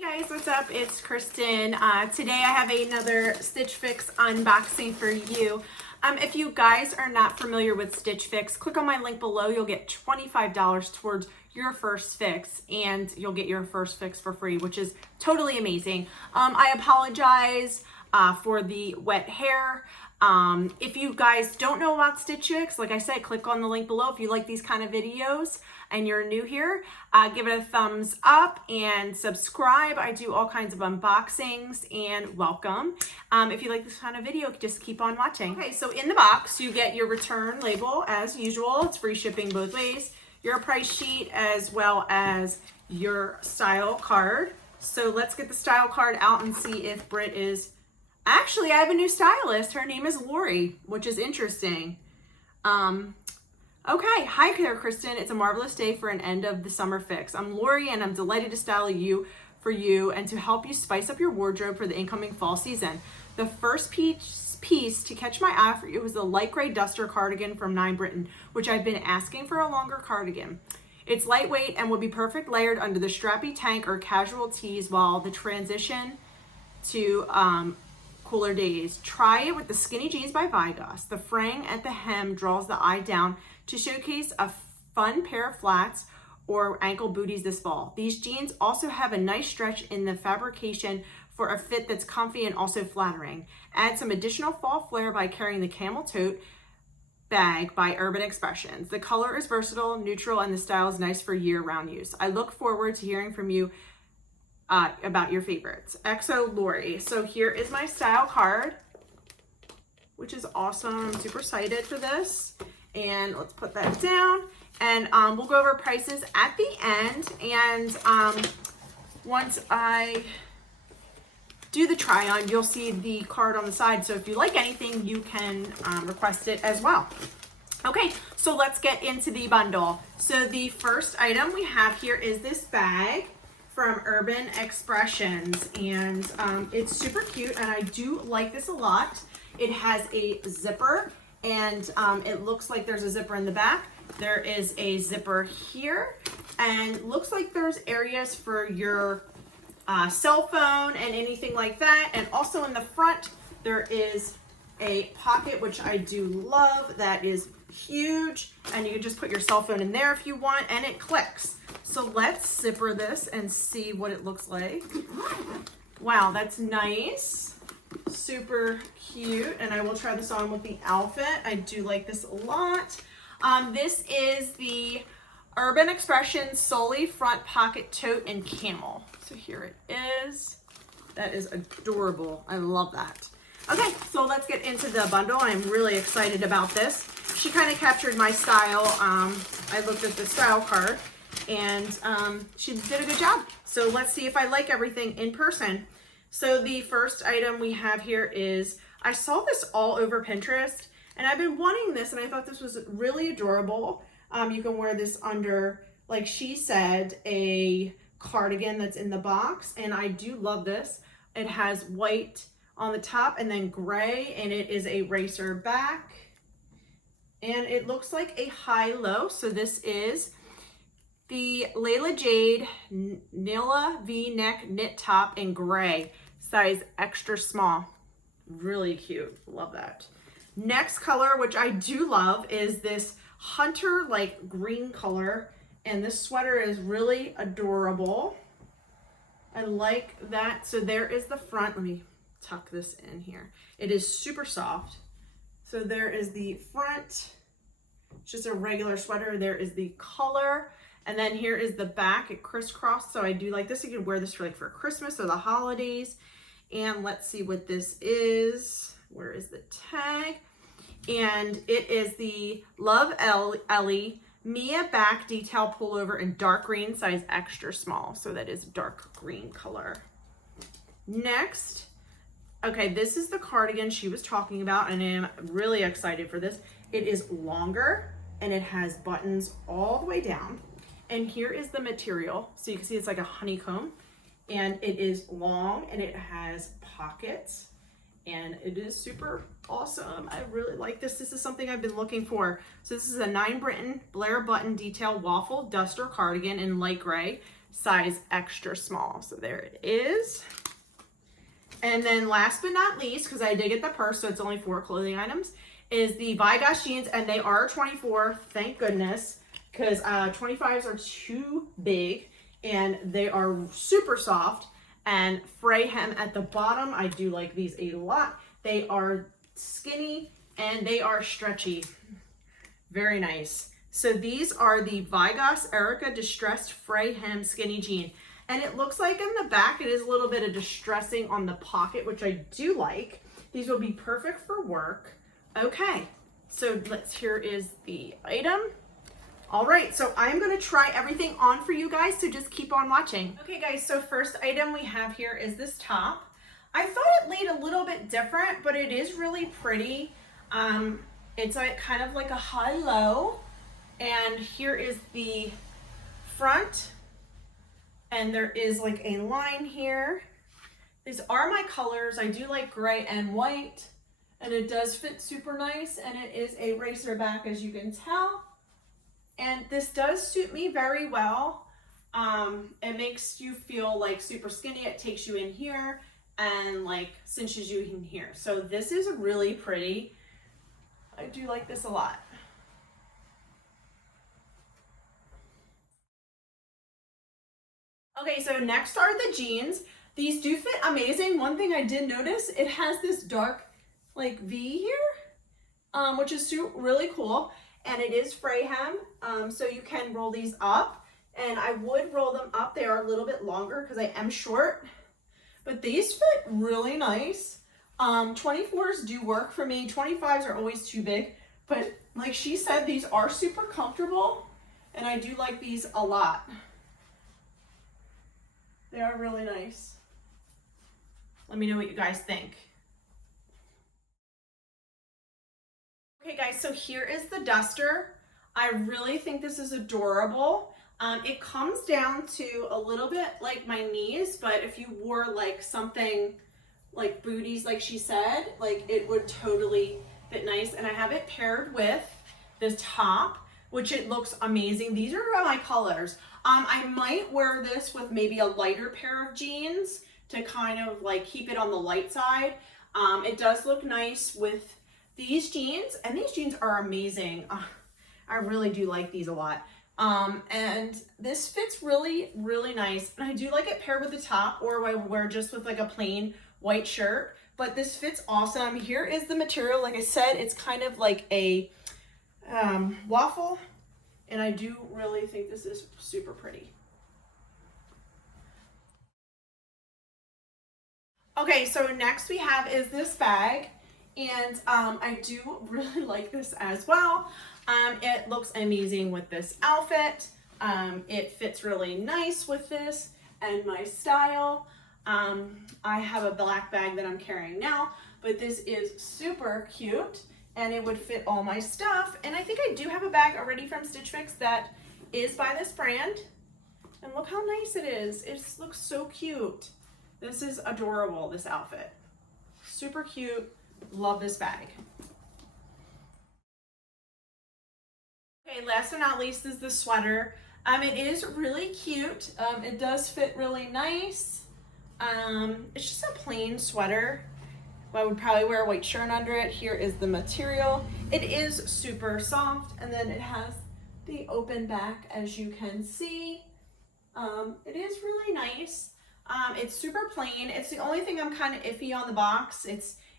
Hey guys, what's up? It's Kristen. Today I have another Stitch Fix unboxing for you. If you guys are not familiar with Stitch Fix, click on my link below. You'll get $25 towards your first fix, and you'll get your first fix for free, which is totally amazing. I apologize for the wet hair. If you guys don't know about Stitch Fix, like I said, click on the link below. If you like these kind of videos and you're new here, give it a thumbs up and subscribe. I do all kinds of unboxings, and welcome. If you like this kind of video, just keep on watching. Okay, so in the box, you get your return label as usual. It's free shipping both ways. Your price sheet as well as your style card. So let's get the style card out and see if Britt is... Actually, I have a new stylist. Her name is Lori, which is interesting. Okay, hi there, Kristen. It's a marvelous day for an end of the summer fix. I'm Lori, and I'm delighted to style you for you and to help you spice up your wardrobe for the incoming fall season. The first piece to catch my eye for you was the light gray duster cardigan from 9 Britain, which I've been asking for a longer cardigan. It's lightweight and would be perfect layered under the strappy tank or casual tees while the transition to cooler days. Try it with the skinny jeans by Vigos. The fraying at the hem draws the eye down to showcase a fun pair of flats or ankle booties this fall. These jeans also have a nice stretch in the fabrication for a fit that's comfy and also flattering. Add some additional fall flair by carrying the camel tote bag by Urban Expressions. The color is versatile, neutral, and the style is nice for year-round use. I look forward to hearing from you about your favorites. XO Lori. So here is my style card, which is awesome. I'm super excited for this. And let's put that down. And we'll go over prices at the end. And once I do the try on, you'll see the card on the side. So if you like anything, you can request it as well. Okay, so let's get into the bundle. So the first item we have here is this bag from Urban Expressions, and it's super cute, and I do like this a lot. It has a zipper, and it looks like there's a zipper in the back. There is a zipper here, and looks like there's areas for your cell phone and anything like that. And also in the front, there is a pocket, which I do love. That is huge, and you can just put your cell phone in there if you want, and it clicks. So let's zipper this and see what it looks like. Wow, that's nice. Super cute, and I will try this on with the outfit. I do like this a lot. This is the Urban Expressions Solely Front Pocket Tote in Camel. So here it is. That is adorable. I love that. Okay, so let's get into the bundle. I'm really excited about this. She kind of captured my style. I looked at the style card, and she did a good job. So let's see if I like everything in person. So the first item we have here is, I saw this all over Pinterest, and I've been wanting this, and I thought this was really adorable. You can wear this under, like she said, a cardigan that's in the box, and I do love this. It has white on the top and then gray, and it is a racer back, and it looks like a high-low. So this is the Layla Jade Nila V-neck knit top in gray, size extra small. Really cute, love that. Next color, which I do love, is this hunter like green color, and this sweater is really adorable. I like that. So there is the front. Let me tuck this in here. It is super soft. So there is the front. It's just a regular sweater. There is the color. And then here is the back. It crisscrossed. So I do like this. You can wear this for Christmas or the holidays. And let's see what this is. Where is the tag? And it is the Love Ellie Mia back detail pullover in dark green, size extra small. So that is dark green color. Next, okay, this is the cardigan she was talking about, and I am really excited for this. It is longer, and it has buttons all the way down. And here is the material. So you can see it's like a honeycomb, and it is long, and it has pockets, and it is super awesome. I really like this. This is something I've been looking for. So this is a 9 Britain Blair button detail waffle duster cardigan in light gray, size extra small. So there it is. And then last but not least, because I did get the purse, so it's only 4 clothing items, is the Vigosh jeans, and they are 24, thank goodness, because 25s are too big, and they are super soft, and fray hem at the bottom. I do like these a lot. They are skinny, and they are stretchy. Very nice. So these are the Vigosh Erica Distressed Fray Hem Skinny Jean. And it looks like in the back, it is a little bit of distressing on the pocket, which I do like. These will be perfect for work. Okay, so here is the item. All right, so I'm gonna try everything on for you guys, so just keep on watching. Okay guys, so first item we have here is this top. I thought it laid a little bit different, but it is really pretty. It's like kind of like a high-low, and here is the front, and there is like a line here. These are my colors. I do like gray and white, and it does fit super nice, and it is a racer back, as you can tell. And this does suit me very well. It makes you feel like super skinny. It takes you in here and like cinches you in here. So this is really pretty. I do like this a lot. Okay, so next are the jeans. These do fit amazing. One thing I did notice, it has this dark like V here, which is really cool. And it is fray hem, so you can roll these up. And I would roll them up. They are a little bit longer because I am short, but these fit really nice. 24s do work for me. 25s are always too big, but like she said, these are super comfortable, and I do like these a lot. They are really nice. Let me know what you guys think. Okay guys, so here is the duster. I really think this is adorable. It comes down to a little bit like my knees, but if you wore like something like booties, like she said, like it would totally fit nice. And I have it paired with the top, which it looks amazing. These are my colors. I might wear this with maybe a lighter pair of jeans to kind of like keep it on the light side. It does look nice with these jeans, and these jeans are amazing. I really do like these a lot. And this fits really, really nice. And I do like it paired with the top, or I would wear just with like a plain white shirt, but this fits awesome. Here is the material. Like I said, it's kind of like a waffle, and I do really think this is super pretty. Okay, so next we have is this bag, and I do really like this as well. It looks amazing with this outfit. It fits really nice with this and my style. I have a black bag that I'm carrying now, but this is super cute, and it would fit all my stuff. And I think I do have a bag already from Stitch Fix that is by this brand. And look how nice it is. It looks so cute. This is adorable, this outfit. Super cute. Love this bag. Okay, last but not least is the sweater. It is really cute. It does fit really nice. It's just a plain sweater. I would probably wear a white shirt under it. Here is the material. It is super soft, and then it has the open back, as you can see. It is really nice. It's super plain. It's the only thing I'm kind of iffy on the box.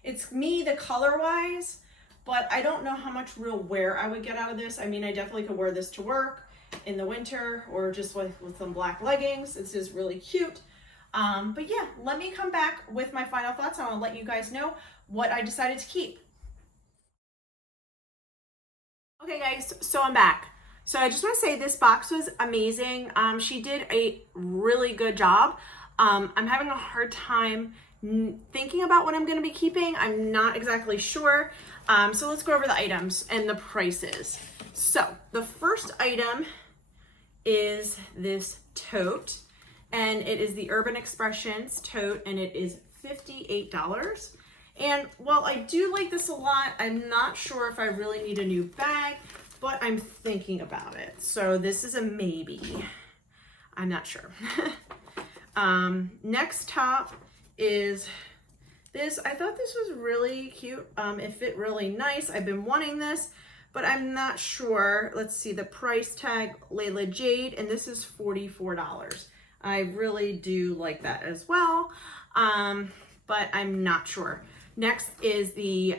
It's me, the color wise, but I don't know how much real wear I would get out of this. I mean, I definitely could wear this to work in the winter, or just with some black leggings. This is really cute. But yeah, let me come back with my final thoughts, and I'll let you guys know what I decided to keep. Okay guys, so I'm back. So I just want to say this box was amazing. She did a really good job. I'm having a hard time thinking about what I'm going to be keeping. I'm not exactly sure. So let's go over the items and the prices. So the first item is this tote, and it is the Urban Expressions tote, and it is $58. And while I do like this a lot, I'm not sure if I really need a new bag, but I'm thinking about it. So this is a maybe. I'm not sure. Next top is this. I thought this was really cute. It fit really nice. I've been wanting this, but I'm not sure. Let's see the price tag, Layla Jade, and this is $44. I really do like that as well, but I'm not sure. Next is the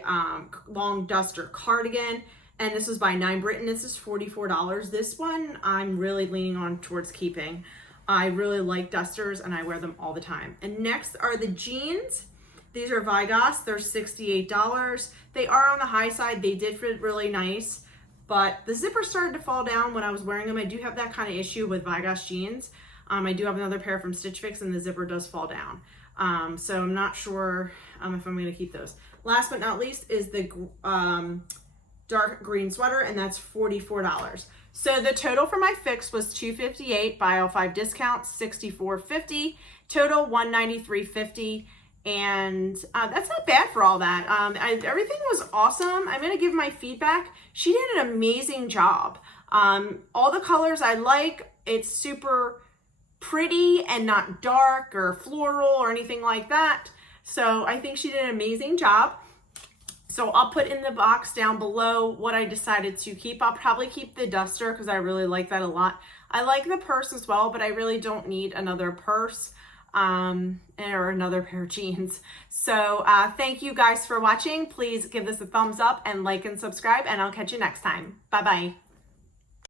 long duster cardigan, and this was by 9 Britain. This is $44. This one I'm really leaning on towards keeping. I really like dusters and I wear them all the time. And next are the jeans. These are Vigos. They're $68. They are on the high side. They did fit really nice, but the zipper started to fall down when I was wearing them. I do have that kind of issue with Vigos jeans. I do have another pair from Stitch Fix and the zipper does fall down. So I'm not sure if I'm going to keep those. Last but not least is the dark green sweater, and that's $44. So the total for my fix was $258, buy all 5 discounts, $64.50, total $193.50, and that's not bad for all that. Everything was awesome. I'm going to give my feedback. She did an amazing job. All the colors I like. It's super pretty and not dark or floral or anything like that. So I think she did an amazing job. So I'll put in the box down below what I decided to keep. I'll probably keep the duster because I really like that a lot. I like the purse as well, but I really don't need another purse or another pair of jeans. So thank you guys for watching. Please give this a thumbs up and like and subscribe, and I'll catch you next time. Bye-bye.